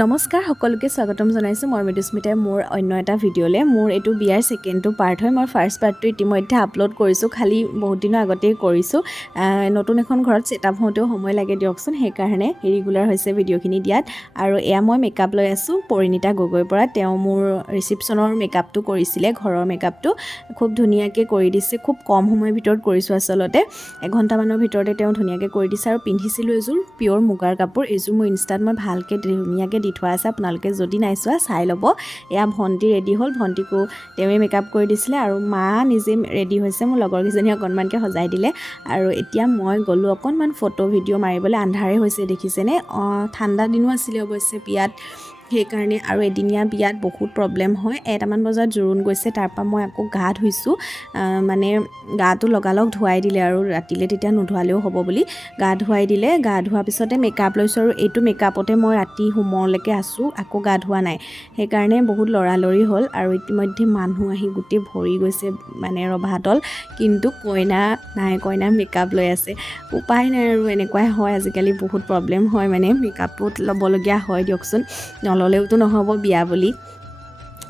নমস্কাৰ সকলোকে স্বাগতম জনাইছোঁ মই মৃদুস্মিতাই মোৰ অন্য এটা ভিডিঅ'লে মোৰ এইটো বিয়াৰ ছেকেণ্ডটো পাৰ্ট হয় মই ফাৰ্ষ্ট পাৰ্টটো ইতিমধ্যে আপলোড কৰিছোঁ খালি বহুত দিনৰ আগতেই কৰিছোঁ নতুন এখন ঘৰত ছেটআপ হওঁতেও সময় লাগে দিয়কচোন সেইকাৰণে ইৰেগুলাৰ হৈছে ভিডিঅ'খিনি দিয়াত আৰু এয়া মই মেকআপ লৈ আছোঁ পৰিণীতা গগৈৰ পৰা তেওঁ মোৰ ৰিচিপশ্যনৰ মেকআপটো কৰিছিলে ঘৰৰ মেকআপটো খুব ধুনীয়াকৈ কৰি দিছে খুব কম সময়ৰ ভিতৰত কৰিছোঁ আচলতে এঘণ্টামানৰ ভিতৰতে তেওঁ ধুনীয়াকৈ কৰি দিছে আৰু পিন্ধিছিলোঁ এযোৰ পিয়ৰ মুগাৰ কাপোৰ এইযোৰ মোৰ ইনষ্টাত মই ভালকৈ ধুনীয়াকৈ দি থোৱা আছে আপোনালোকে যদি নাই চোৱা চাই ল'ব এয়া ভণ্টি ৰেডি হ'ল ভণ্টিকো তেওঁৱে মেকআপ কৰি দিছিলে আৰু মা নিজে ৰেডি হৈছে মোৰ লগৰকেইজনী অকণমানকৈ সজাই দিলে আৰু এতিয়া মই গ'লোঁ অকণমান ফটো ভিডিঅ' মাৰিবলৈ আন্ধাৰে হৈছে দেখিছেনে ঠাণ্ডা দিনো আছিলে অৱশ্যে বিয়াত সেইকাৰণে আৰু এদিনীয়া বিয়াত বহুত প্ৰব্লেম হয় 1টামান বজাত জোৰোণ গৈছে তাৰপৰা মই আকৌ গা ধুইছোঁ মানে গাটো লগালগ ধুৱাই দিলে আৰু ৰাতিলৈ তেতিয়া নোধোৱালেও হ'ব বুলি গা ধুৱাই দিলে গা ধোৱাৰ পিছতে মেকআপ লৈছোঁ আৰু এইটো মেকআপতে মই ৰাতি হোমলৈকে আছোঁ আকৌ গা ধোৱা নাই সেইকাৰণে বহুত লৰালৰি হ'ল আৰু ইতিমধ্যে মানুহ আহি গোটেই ভৰি গৈছে মানে ৰভাতল কিন্তু কইনা নাই কইনা মেকআপ লৈ আছে উপায় নাই আৰু এনেকুৱাই হয় আজিকালি বহুত প্ৰব্লেম হয় মানে মেকআপত ল'বলগীয়া হয় দিয়কচোন নল'লেওতো নহ'ব বিয়া বুলি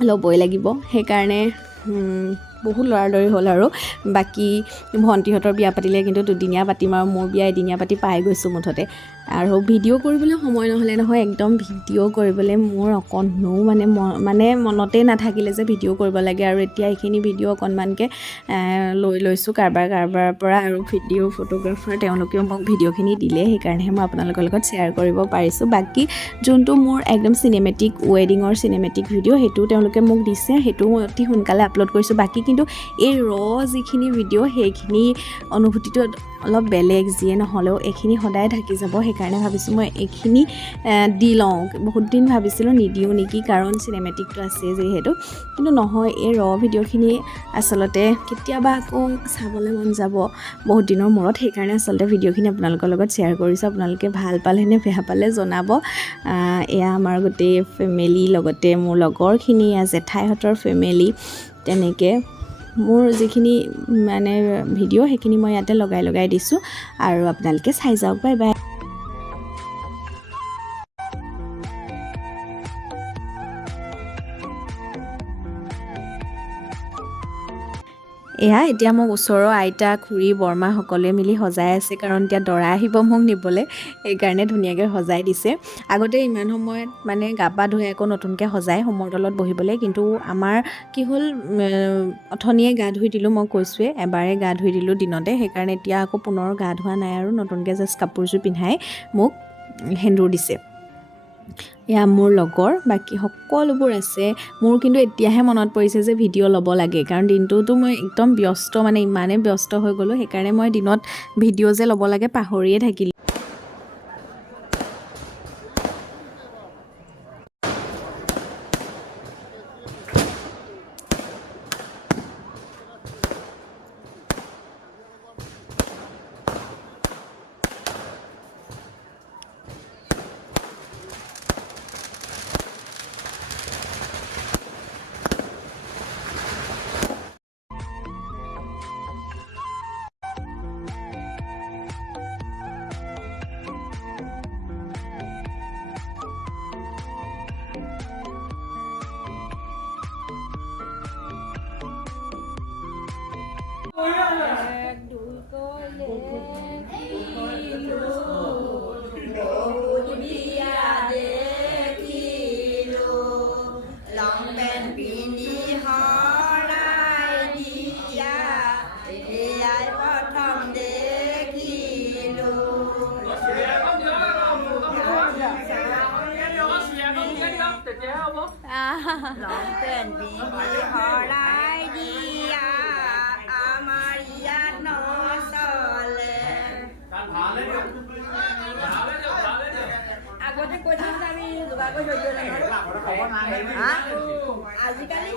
ল'বই লাগিব সেইকাৰণে বহুত লৰালৰি হ'ল আৰু বাকী ভণ্টিহঁতৰ বিয়া পাতিলে কিন্তু দুদিনীয়া পাতিম আৰু মোৰ বিয়া এদিনীয়া পাতি পাই গৈছোঁ মুঠতে আৰু ভিডিঅ' কৰিবলৈ সময় নহ'লে নহয় একদম ভিডিঅ' কৰিবলৈ মোৰ অকণো মানে মনতেই নাথাকিলে যে ভিডিঅ' কৰিব লাগে আৰু এতিয়া এইখিনি ভিডিঅ' অকণমানকৈ লৈছোঁ কাৰোবাৰ পৰা আৰু ভিডিঅ' ফটোগ্ৰাফাৰ তেওঁলোকেও মোক ভিডিঅ'খিনি দিলে সেইকাৰণেহে মই আপোনালোকৰ লগত শ্বেয়াৰ কৰিব পাৰিছোঁ বাকী যোনটো মোৰ একদম চিনেমেটিক ৱেডিঙৰ চিনেমেটিক ভিডিঅ' সেইটো তেওঁলোকে মোক দিছে সেইটো মই অতি সোনকালে আপলোড কৰিছোঁ বাকী কিন্তু এই যিখিনি ভিডিঅ' সেইখিনি অনুভূতিটো অলপ বেলেগ যিয়ে নহ'লেও এইখিনি সদায় থাকি যাব সেইকাৰণে ভাবিছোঁ মই এইখিনি দি লওঁ বহুত দিন ভাবিছিলোঁ নিদিওঁ নেকি কাৰণ চিনেমেটিকটো আছে যিহেতু কিন্তু নহয় এই ভিডিঅ'খিনি আচলতে কেতিয়াবা আকৌ চাবলৈ মন যাব বহুত দিনৰ মূৰত সেইকাৰণে আচলতে ভিডিঅ'খিনি আপোনালোকৰ লগত শ্বেয়াৰ কৰিছোঁ আপোনালোকে ভাল পালে নে বেয়া পালে জনাব এয়া আমাৰ গোটেই ফেমিলি লগতে মোৰ লগৰখিনি জেঠাইহঁতৰ ফেমিলি তেনেকৈ মোৰ যিখিনি মানে ভিডিঅ' সেইখিনি মই ইয়াতে লগাই দিছোঁ আৰু আপোনালোকে চাই যাওক বাই বাই এয়া এতিয়া মোক ওচৰৰ আইতা খুৰী বৰমা সকলোৱে মিলি সজাই আছে কাৰণ এতিয়া দৰা আহিব মোক নিবলৈ সেইকাৰণে ধুনীয়াকৈ সজাই দিছে আগতে ইমান সময়ত মানে গা পা ধুই আকৌ নতুনকৈ সজাই হোমৰ তলত বহিবলৈ কিন্তু আমাৰ কি হ'ল অথনিয়ে গা ধুই দিলোঁ মই কৈছোঁৱে এবাৰে গা ধুই দিলোঁ দিনতে সেইকাৰণে এতিয়া আকৌ পুনৰ গা ধোৱা নাই আৰু নতুনকৈ জাষ্ট কাপোৰযোৰ পিন্ধাই মোক সেন্দুৰ দিছে এয়া মোৰ লগৰ বাকী সকলোবোৰ আছে মোৰ কিন্তু এতিয়াহে মনত পৰিছে যে ভিডিঅ' ল'ব লাগে কাৰণ দিনটোতো মই একদম ব্যস্ত মানে ইমানেই ব্যস্ত হৈ গ'লোঁ সেইকাৰণে মই দিনত ভিডিঅ' যে ল'ব লাগে পাহৰিয়ে থাকিলোঁ লং পেণ্ট পিন্ধি শৰাই দিয়া আমাৰ ইয়াত নচলে আগতে কৈ থাকোঁ আমি যোগাৰ কৰি থৈ দিওঁ আজিকালি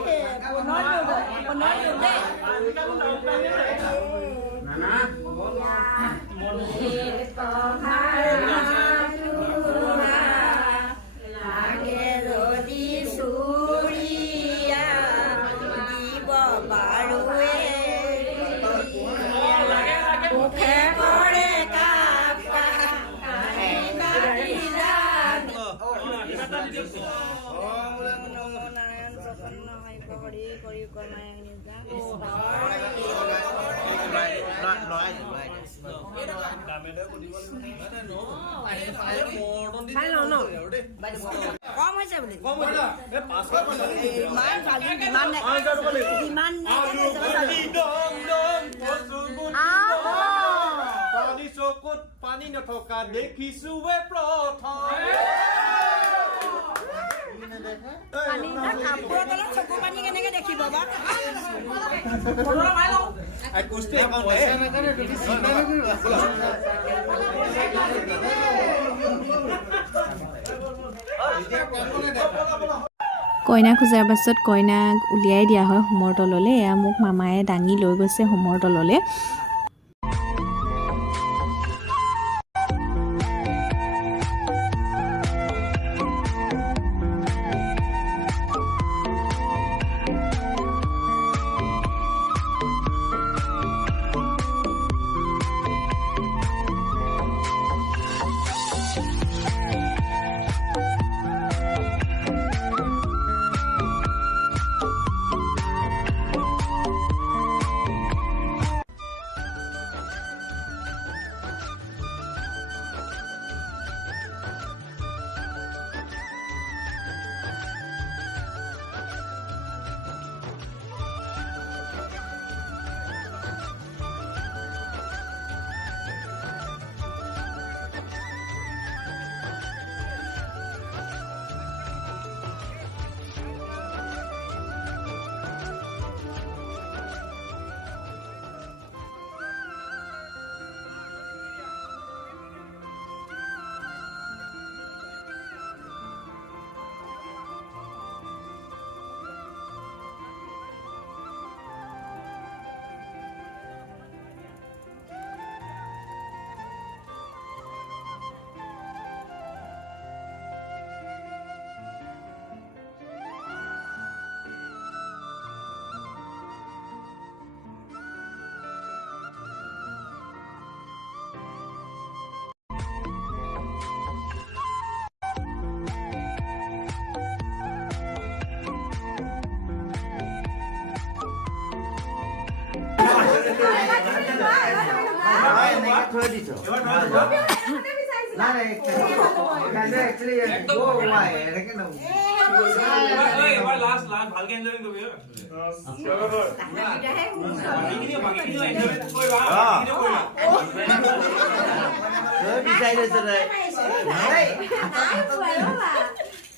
নাৰায়ণ চক্ৰৱৰ্তী হৰি কৰি কৰ্মায় নিজা কম হৈছে বুলি পানী চকুত পানী নথকা দেখিছো চকু পানী কেনেকে দেখিব বা কইনা খোজাৰ পাছত কইনাক উলিয়াই দিয়া হয় হোমৰ তললৈ। এয়া মোক মামায়ে দাঙি লৈ গৈছে হোমৰ তললৈ।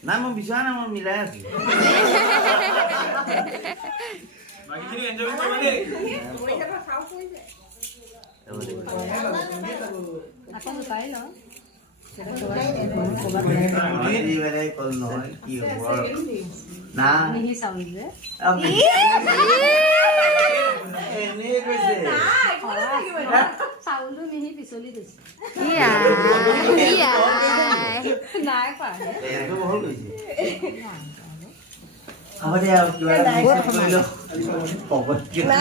নাই মই বিচৰা নাই মই মিলাই আছো চাউলটো মিহি পিছলি দিছে হ'ব দিয়া কিবা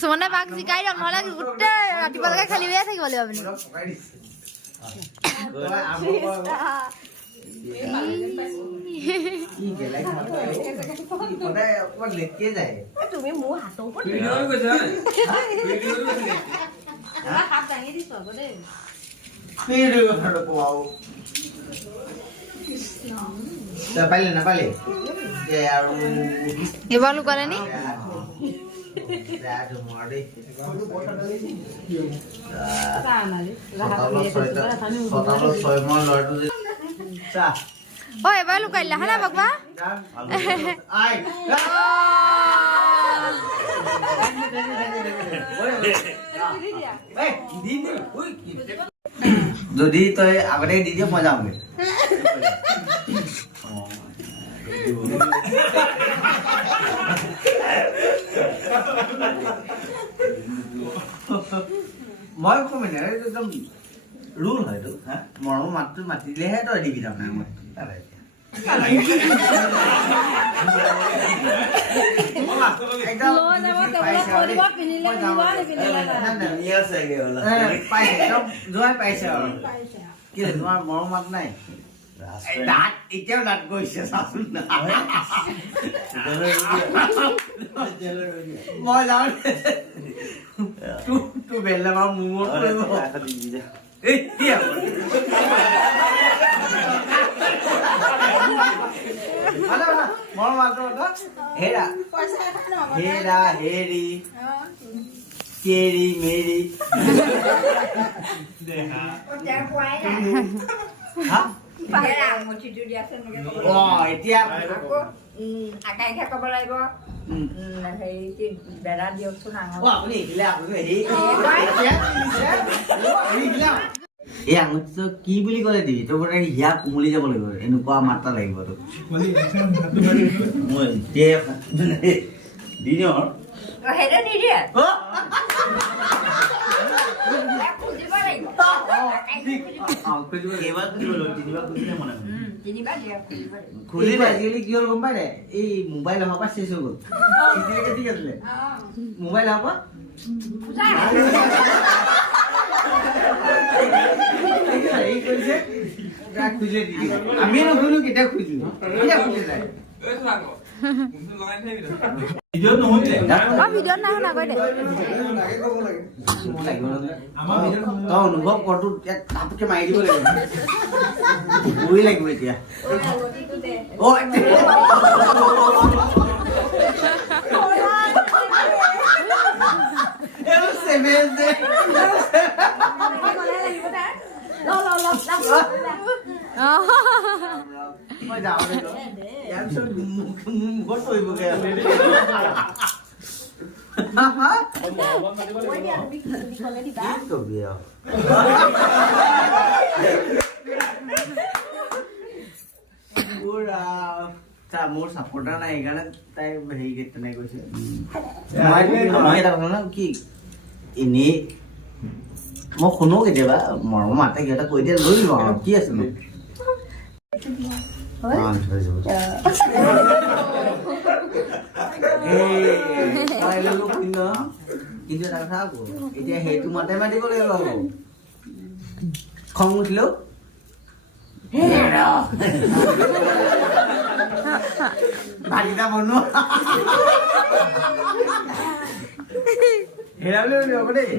সুমনে বাক শিকাই দিয়ক নহ'লে গোটেই ৰাতিপুৱালৈকে খালী হৈয়ে থাকিব লাগিব আপুনি তুমি মোৰ হাতৰ ওপৰত হাত দাঙি দিছো আকৌ দেই নাপালে নাপালে আৰু এইবাৰ লুকালে নি অ এবাৰ লুকাই দিলা হা বাবা যদি তই আগতে দি দিয়ে মই যামগে ভয় কমে নাই একদম ৰুল হয়তো হা মৰমৰ মাতটো মাতি দিলেহে তই দিবি তাৰমানে মই যোৱাই পাইছে আৰু কি তোমাৰ মৰম মাত নাই দাঁত এতিয়াও দাঁত গৈছে চাচোন মই যাওঁ তোৰ বেলেগৰ মূৰত মৰম মাতটো হেৰা হেৰা হেৰি কেৰি মেৰি হা এতিয়া আকাংক্ষা ক'ব লাগিব হেৰি বেৰা দিয়কচোন আপুনি এইখিলে আপুনি এই আঙুঠিটো কি বুলি ক'লে দিবি তোৰ মানে হিয়া কোমলি যাব লাগিব এনেকুৱা মাত্ৰা লাগিব তোক মই এতিয়াই দি দিওঁ সেইটো নিদিয়ে খুলিলে আজিকালি কি হ'ল গম পাই দে এই মোবাইল অহাৰ পৰা চেচ হৈ গ'ল তেতিয়ালৈকে ঠিক আছিলে মোবাইল অহাৰ পৰা আমি নুশুনো কেতিয়া খুজিলো কেতিয়া খুজি যায় ভিডিঅ'ত নাই শুনা কৈ দে তই অনুভৱ কৰ তোৰ তাপকে মাৰি দিব লাগিব বহি লাগিব এতিয়া মই যাওঁ ইয়াৰ পিছত মুখত পৰিবগৈ কবি মোৰ চাপৰ্টাৰ নাই সেইকাৰণে তাই হেৰি তেনেকে কৈছে মই এটা কথা ন কি এনেই মই শুনো কেতিয়াবা মৰমৰ মাতে কিবা এটা কৈ দিয়ে লৈ লওঁ আৰু কি আছে নো কিন্তু এটা কথা আকৌ এতিয়া সেইটো মাতে মাতিব লাগিব আকৌ খং উঠিলেও ভাতকেইটা বনোৱা হেৰা বুলি হ'ব দেই